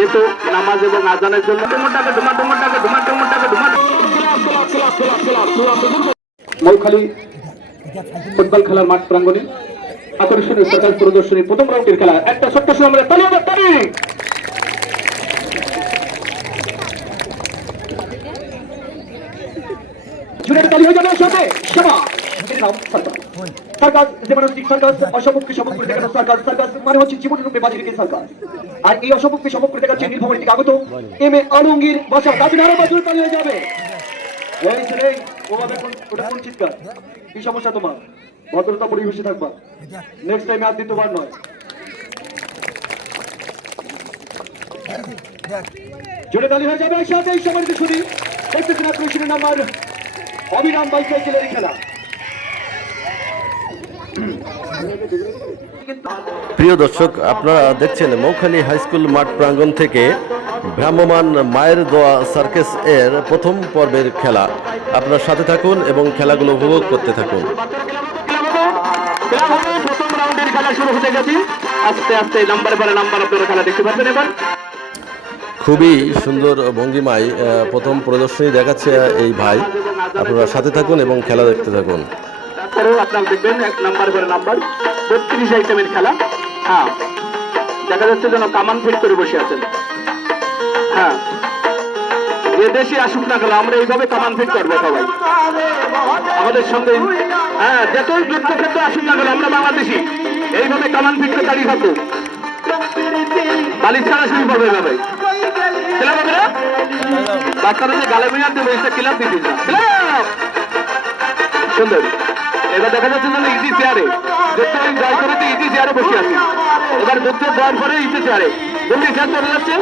কিন্তু নামাজ এবং আজানের জন্য মৌখালী ফুটবল খেলার মাঠ প্রাঙ্গণে আকর্ষণীয় সার্কাস প্রদর্শনী, প্রথম রাউন্ডের খেলা। একটা ছোট্ট সময় তালি আবার তালি! জুড়ে তালি হয়ে যাবে, সাথে নাম মানে সার্কাস ভদ্রতা পরিবেশে থাকবা। নেক্সট আর দ্বিতীয়বার নয়। জোরে হয়ে যাবে। একসাথে শুনি। অবিরাম বাইসাইকেলের খেলা। প্রিয় দর্শক, আপনারা দেখছেন মৌখালী হাই স্কুল মাঠ প্রাঙ্গণ থেকে ভ্রাম্যমান মায়ের দোয়া সার্কেস এর প্রথম পর্বের খেলা। আপনার সাথে থাকুন এবং খেলাগুলো উপভোগ করতে থাকুন। খুবই সুন্দর ভঙ্গিমায় প্রথম প্রদর্শনী দেখাচ্ছে এই ভাই। আপনারা সাথে থাকুন এবং খেলা দেখতে থাকুন। তারপরেও আপনারা দেখবেন এক নাম্বার করে নাম্বার বত্রিশ আইটেমের খেলা। হ্যাঁ দেখা যাচ্ছে যেন কামান ফিট করে বসে আছেন। হ্যাঁ যে দেশে আসুক না কেন, আমরা এইভাবে কামান ফিট করব সবাই। আমাদের সঙ্গে হ্যাঁ যতই যুদ্ধক্ষেত্র আসুক না কেন, আমরা বাংলাদেশি। এইভাবে কামান ফিট করে দাঁড়িয়ে থাকব বালিশ ছাড়া শুরু করবে এভাবে। খেলা হবে না? বাচ্চারা যে গালে মিলার দেবে এটা ক্লাব দিচ্ছিস না। খেলা! সুন্দর। এবার দেখা যাচ্ছে যেন ইজি চেয়ারে যুদ্ধ জয় করেছে ইজি চেয়ারে বসে আছে। এবার যুদ্ধ জয়ের পরে ইজি চেয়ারে বললি চেয়ার চলে যাচ্ছে?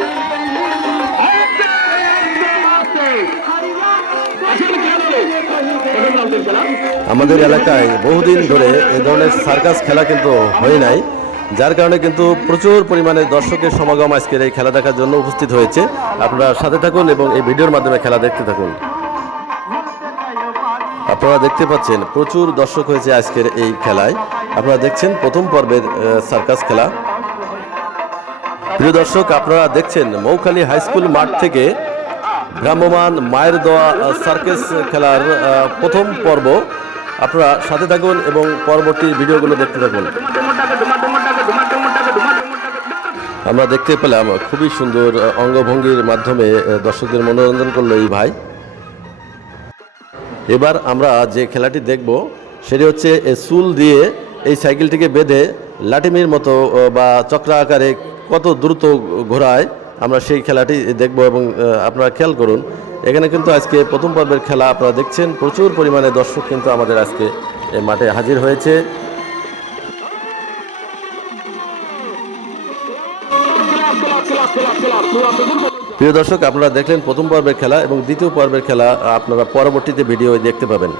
আমাদের এলাকায় বহুদিন ধরে এ ধরনের সার্কাস খেলা কিন্তু হয় নাই, যার কারণে কিন্তু প্রচুর পরিমাণে দর্শকের সমাগম আজকের এই খেলা দেখার জন্য উপস্থিত হয়েছে। আপনারা সাথে থাকুন এবং এই ভিডিওর মাধ্যমে খেলা দেখতে থাকুন। আপনারা দেখতে পাচ্ছেন, প্রচুর দর্শক হয়েছে আজকের এই খেলায়। আপনারা দেখছেন প্রথম পর্বের সার্কাস খেলা। প্রিয় দর্শক, আপনারা দেখছেন মৌখালী হাই স্কুল মাঠ থেকে ভ্রাম্যমান মায়ের দোয়া সার্কাস খেলার প্রথম পর্ব। আপনারা সাথে থাকুন এবং পরবর্তী ভিডিওগুলো দেখতে থাকুন। আমরা দেখতে পেলাম খুবই সুন্দর অঙ্গভঙ্গির মাধ্যমে দর্শকদের মনোরঞ্জন করল এই ভাই। এবার আমরা যে খেলাটি দেখব সেটি হচ্ছে চুল দিয়ে এই সাইকেলটিকে বেঁধে লাটিমির মতো বা চক্র আকারে কত দ্রুত ঘোরায় আমরা সেই খেলাটি দেখব এবং আপনারা খেয়াল করুন এখানে কিন্তু আজকে প্রথম পর্বের খেলা আপনারা দেখছেন প্রচুর পরিমাণে দর্শক কিন্তু আমাদের আজকে মাঠে হাজির হয়েছে প্রিয় দর্শক, আপনারা দেখলেন প্রথম পর্বের খেলা এবং দ্বিতীয় পর্বের খেলা, আপনারা পরবর্তীতে ভিডিও দেখতে পাবেন।